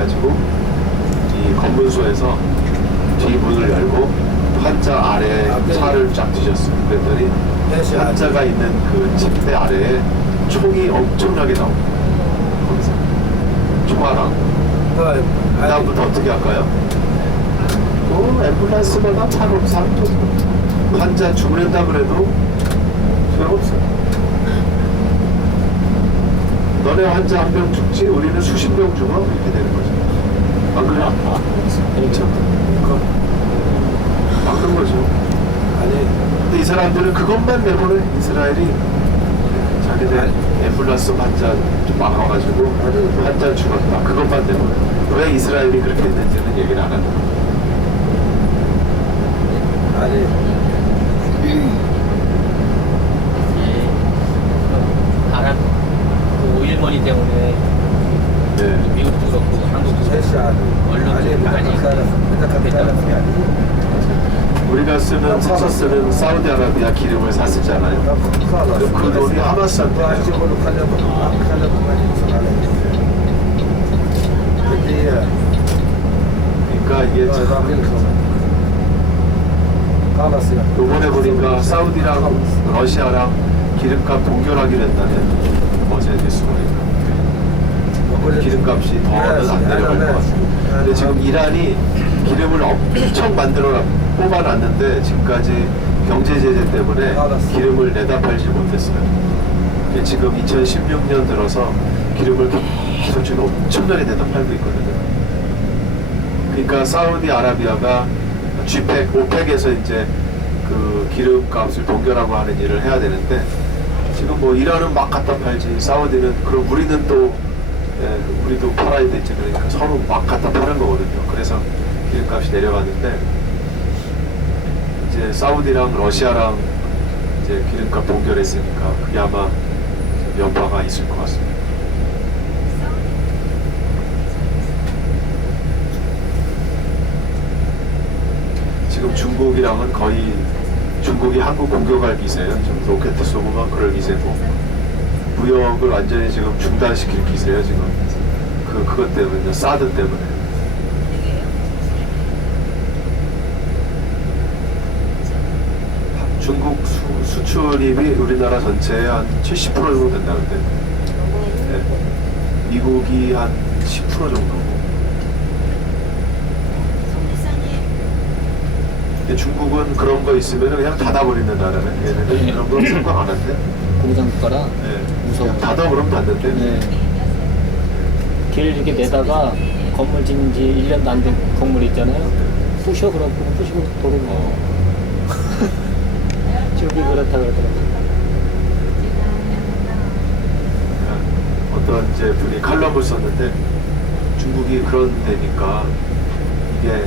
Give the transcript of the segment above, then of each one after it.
해가지고 이 검문소에서 뒷문을 열고 환자 아래에 차를 쫙 뒤졌어요. 그랬더니 환자가 있는 그 침대 아래에 총이 엄청나게 나옵니다. 거기서 총알하고. 그다음부터 어떻게 할까요? 앰뷸런스마다 차로 사는 거죠. 환자 죽는다 그래도 소용없어요. 너네 환자 한 명 죽지 우리는 수십 명 죽어 이렇게 되는 거죠. 안 그래요? 그렇죠. 막는 거죠. 아니 근데 이 사람들은 그것만 내보내. 이스라엘이 자기네 앰뷸런스 환자 막아가지고 환자 죽었다 그것만 내보내. 왜 이스라엘이 그렇게 했는지는 얘기를 안 하는 거예요. 아니 아랍 5.1머니 때문에 네. 미국도 그렇고 한국도 그렇고 언론들이 많이 우리가 서서 쓰는 사우디아라비아 기름을 샀었잖아요. 그 돈이 하마스한테 그러니까 이게 이번에 보니까 사우디랑 러시아랑 기름값 동결하게 된다는 어제 뉴스가 있어요. 기름값이 더는 안 내려갈 것 같습니다. 근데 지금 이란이 기름을 엄청 만들어 뽑아놨는데 지금까지 경제 제재 때문에 기름을 내다 팔지 못했어요. 지금 2016년 들어서 기름을 계속 지금 엄청나게 내다 팔고 있거든요. 그러니까 사우디아라비아가 G팩, 오펙에서 이제 그 기름값을 동결하고 하는 일을 해야 되는데 지금 뭐 이란은 막 갖다 팔지 사우디는 그럼 우리는 또 우리도 팔아야 되지 그러니까 서로 막 갖다 파는 거거든요. 그래서 기름값이 내려갔는데 이제 사우디랑 러시아랑 이제 기름값 동결했으니까 그게 아마 여파가 있을 것 같습니다. 지금 중국이랑은 거의 중국이 한국 공격할 기세예요. 지금 로켓 쏘고 막 그럴 기세고 무역을 완전히 지금 중단시킬 기세예요. 지금 그것 때문에 사드 때문에. 중국 수출입이 우리나라 전체의 한 70% 정도 된다는데 네. 미국이 한 10% 정도고 중국은 그런 거 있으면 그냥 닫아버리는 나라네. 얘네는 그런 거 생각 안 한대. 공산국가라 네. 무서워. 닫아 그러면 닫는데. 네. 길 이렇게 내다가 건물 짓는 지 1년도 안 된 건물 있잖아요. 부셔 그러고 부시고 도로 저기 그렇다 그러더라고요. 어떤 이제 분이 칼럼을 썼는데 중국이 그런 데니까 이게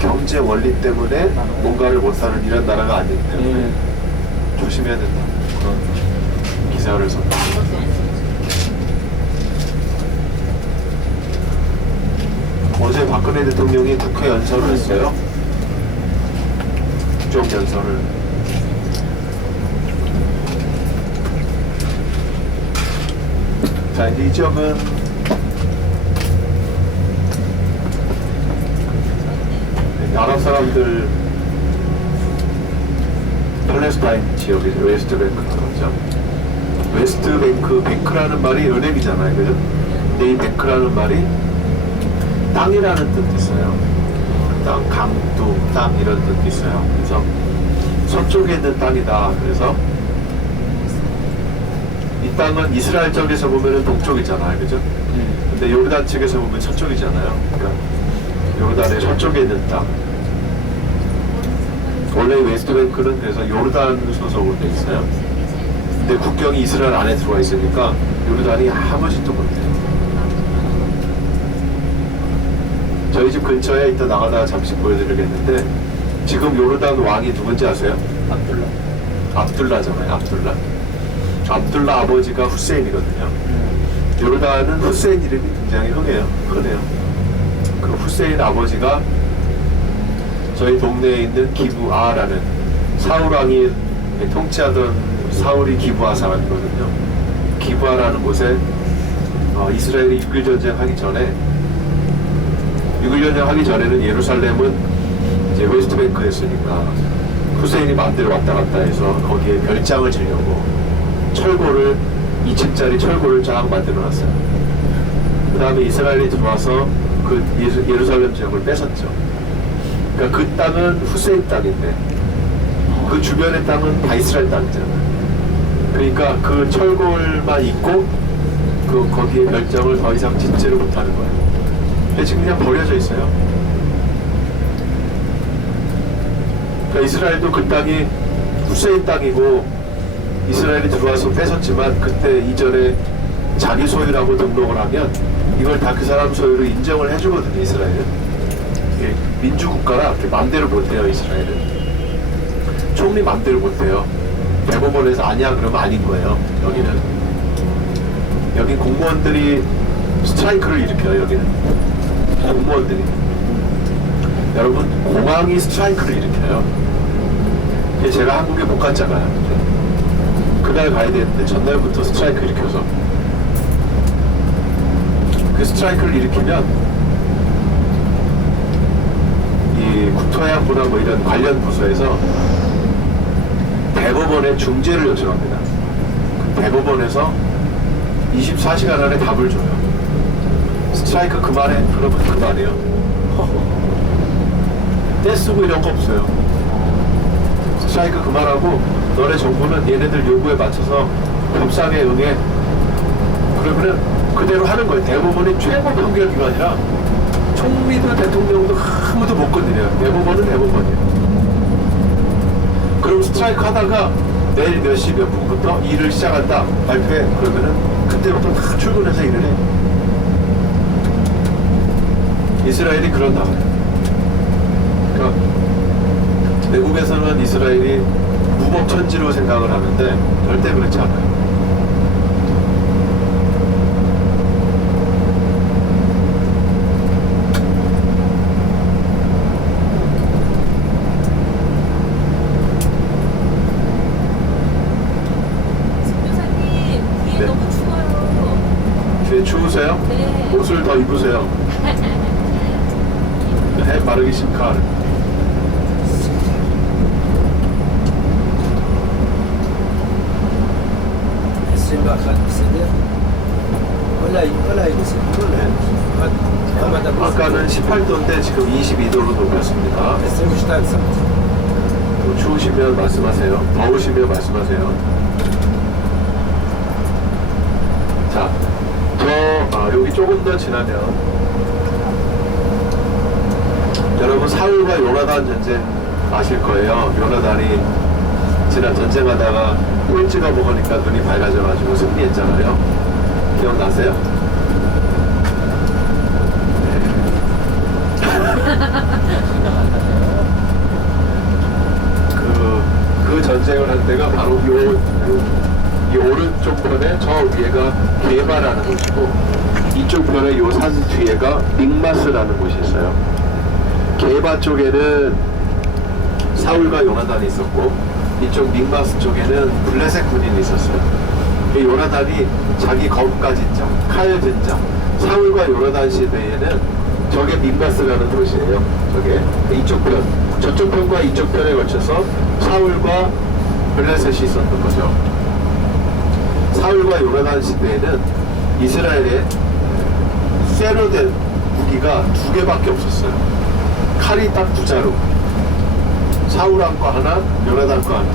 경제 원리 때문에 뭔가를 못하는 이런 나라가 아니기 때문에 조심해야 된다. 그런 기사를 썼다. 어제 박근혜 대통령이 국회 연설을 했어요. 국정연설을. 자, 이제 이 지역은 아랍 사람들 팔레스타인 지역이죠. 웨스트뱅크라고 하죠. 웨스트뱅크, 뱅크라는 말이 은행이잖아요. 그죠? 근데 이 뱅크라는 말이 땅이라는 뜻도 있어요. 땅, 강두, 땅 이런 뜻도 있어요. 그래서 서쪽에 있는 땅이다. 그래서 이 땅은 이스라엘 쪽에서 보면 동쪽이잖아요. 그죠? 근데 요르단 측에서 보면 서쪽이잖아요. 그러니까 요르단의 서쪽에 있는 땅. 원래 웨스트뱅크는 그래서 요르단 소속으로 돼 있어요. 근데 국경이 이스라엘 안에 들어와 있으니까 요르단이 아무 짓도 못해요. 저희 집 근처에 이따 나가다가 잠시 보여드리겠는데 지금 요르단 왕이 누군지 아세요? 압둘라잖아요. 압둘라 아버지가 후세인이거든요. 요르단은 후세인 이름이 굉장히 흔해요. 그 후세인 아버지가 저희 동네에 있는 기부아라는 사울 왕이 통치하던 사울이 기부아 사람이거든요. 기부아라는 곳에 이스라엘이 6.1 전쟁 하기 전에 6.16 하기 전에는 예루살렘은 이제 웨스트뱅크였으니까 후세인이 마음대로 왔다 갔다 해서 거기에 별장을 지려고 철골을 2층짜리 철골을 쫙 만들어 놨어요. 그 다음에 이스라엘이 들어와서 그 예루살렘 지역을 뺏었죠. 그러니까 그 땅은 후세인 땅인데 그 주변의 땅은 다 이스라엘 땅이잖아요. 그러니까 그 철골만 있고 거기에 별장을 더 이상 짓지를 못하는 거예요. 근데 지금 그냥 버려져 있어요. 그러니까 이스라엘도 그 땅이 후세인 땅이고 이스라엘이 들어와서 뺏었지만 그때 이전에 자기 소유라고 등록을 하면 이걸 다 그 사람 소유로 인정을 해주거든요. 이스라엘은 이게 민주국가라 이렇게 마음대로 못해요. 이스라엘은 총리 마음대로 못해요. 대법원에서 아니야 그러면 아닌 거예요. 여긴 공무원들이 스트라이크를 일으켜요. 여기는 공무원들이. 여러분 공항이 스트라이크를 일으켜요. 제가 한국에 못 갔잖아요. 그날 가야 되는데 전날부터 스트라이크 일으켜서 그 스트라이크를 일으키면 이 국토해양부나 뭐 이런 관련 부서에서 대법원에 중재를 요청합니다. 대법원에서 24시간 안에 답을 줘요. 스트라이크 그만해. 그러면 그만해요. 떼쓰고 이런 거 없어요. 스트라이크 그만하고 너네 정부는 얘네들 요구에 맞춰서 협상에 응해. 그러면은 그대로 하는 거예요. 대법원이 최고 판결기관이라 총리도 대통령도 아무도 못 건드려요. 대법원은 대법원이에요. 그럼 스트라이크 하다가 내일 몇 시 몇 분부터 일을 시작한다 발표해. 그러면은 그때부터 다 출근해서 일을 해. 이스라엘이 그런 나라예요. 그러니까 외국에서는 이스라엘이 무법천지로 생각을 하는데 절대 그렇지 않아요. 추우세요? 네. 옷을 더 입으세요. 해 마르기 심카. 아까는 18도인데 지금 22도로 높였습니다. 추우시면 말씀하세요. 더우시면 말씀하세요. 자, 여기 조금 더 지나면 여러분 사울과 요나단 전쟁 아실 거예요. 요나단이 지난 전쟁하다가 꼴찌가 먹으니까 눈이 밝아져가지고 승리했잖아요. 기억나세요? 그 전쟁을 한 데가 바로 이 오른쪽 편에 저 위에가 게바라는 곳이고 이쪽 편에 요 산 뒤에가 믹마스라는 곳이 있어요. 게바 쪽에는 사울과 요나단이 있었고 이쪽 믹마스 쪽에는 블레셋 군인이 있었어요. 요나단이 자기 검까지 자, 칼 든 자. 사울과 요나단 시대에는 저게 믹마스라는 도시예요. 저게 이쪽 편, 저쪽 편과 이쪽 편에 걸쳐서 사울과 블레셋이 있었던 거죠. 사울과 요나단 시대에는 이스라엘에 쇠로 된 무기가 2개밖에 없었어요. 칼이 딱 2자루. 사울 거 하나, 요나단 거 하나.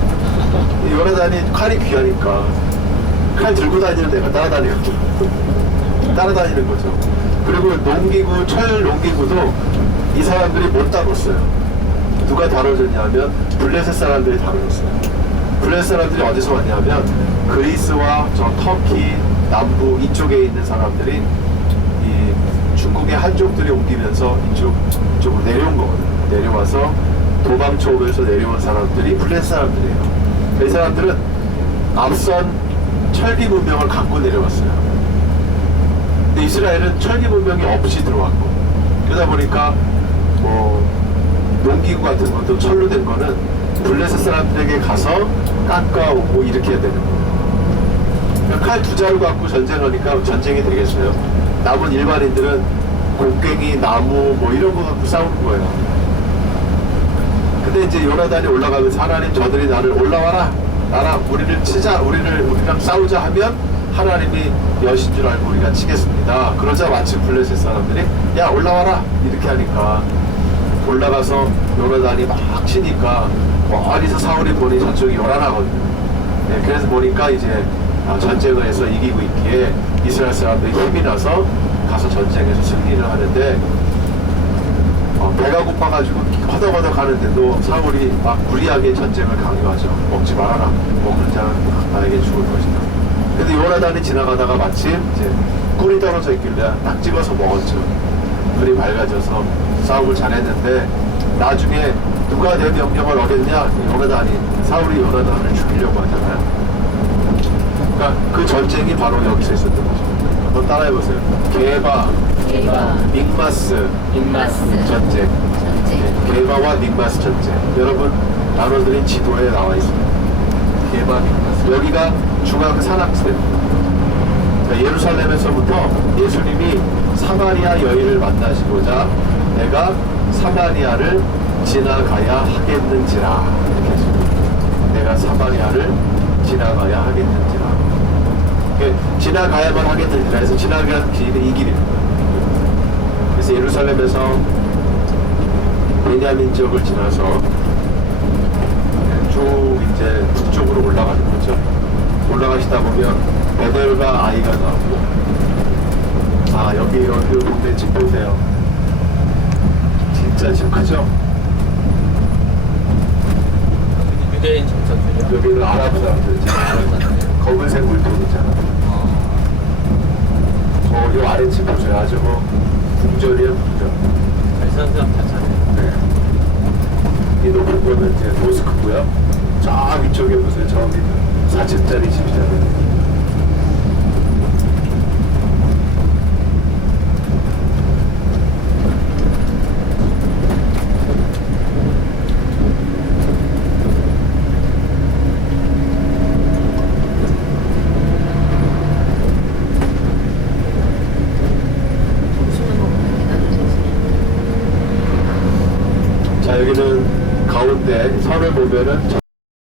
요나단이 칼이 귀하니까 칼 들고 다니는 애가 따라다니는 거죠. 그리고 농기구, 철 농기구도 이 사람들이 못 다뤘어요. 누가 다뤄줬냐면 블레셋 사람들이 다뤄줬어요. 블레셋 사람들이 어디서 왔냐면 그리스와 저 터키 남부 이쪽에 있는 사람들이 이 중국의 한족들이 옮기면서 이쪽으로 내려온 거거든요. 내려와서 도방초에서 내려온 사람들이 블레셋 사람들이에요. 이 사람들은 앞선 철기 문명을 갖고 내려왔어요. 근데 이스라엘은 철기 문명이 없이 들어왔고 그러다 보니까 뭐 농기구 같은 것도 철로 된 거는 블레셋 사람들에게 가서 깎아오고 이렇게 해야 되는 거예요. 칼 2자루 갖고 전쟁하니까 전쟁이 되겠어요. 남은 일반인들은 곡괭이, 나무 뭐 이런 거 갖고 싸우는 거예요. 근데 이제 요나단이 올라가면서 하나님 저들이 나를 올라와라, 나랑 우리를 치자, 우리랑 싸우자 하면 하나님이 여신 줄 알고 우리가 치겠습니다. 그러자 마침 블레셋 사람들이 야 올라와라 이렇게 하니까 올라가서 요나단이 막 치니까 멀리서 사울이 보니 저쪽이 요란하거든요. 네, 그래서 보니까 이제 전쟁을 해서 이기고 있기에 이스라엘 사람들이 힘이 나서 가서 전쟁에서 승리를 하는데 배가 고파가지고 허덕허덕 하는데도 사울이 막 무리하게 전쟁을 강요하죠. 먹지 말아라. 먹는 자는 나에게 죽을 것이다. 근데 요나단이 지나가다가 마침 이제 꿀이 떨어져 있길래 딱 찍어서 먹었죠. 눈이 밝아져서 싸움을 잘했는데 나중에 누가 내 명령을 어겼냐? 요나단이. 사울이 요나단을 죽이려고 하잖아요. 그러니까 그 전쟁이 바로 여기서 있었던 거죠. 한번 따라해보세요. 게바, 믹마스 전쟁. 네, 게바와 믹마스 전쟁. 여러분 단어들이 지도에 나와 있습니다. 게바, 믹마스. 여기가 중앙 산악지대입니다. 그러니까 예루살렘에서부터 예수님이 사마리아 여인을 만나시고자 내가 사마리아를 지나가야 하겠는지라 이렇게 했습니다. 내가 사마리아를 지나가야 하겠는지라. 그러니까 지나가야만 하겠는지라 해서 지나가는 길이 이 길입니다. 그래서 예루살렘에서 베냐민 지역을 지나서 쭉 이제 북쪽으로 올라가는 거죠. 올라가시다 보면 베델과 아이가 나오고 여기 동네 집 보세요. 진짜 집 크죠? 유대인 정착촌이요? 여기는 아랍 사람들 검은색 물통이잖아. 요 아래층 보세요. 아주 뭐 궁전이야 궁전. 잘 사는 사람 다 사네요. 네. 이 높은 거는 이제 모스크고요. 저 위쪽에 보세요. 저기 4층짜리 집이잖아요. 자 여기는 가운데 선을 보면은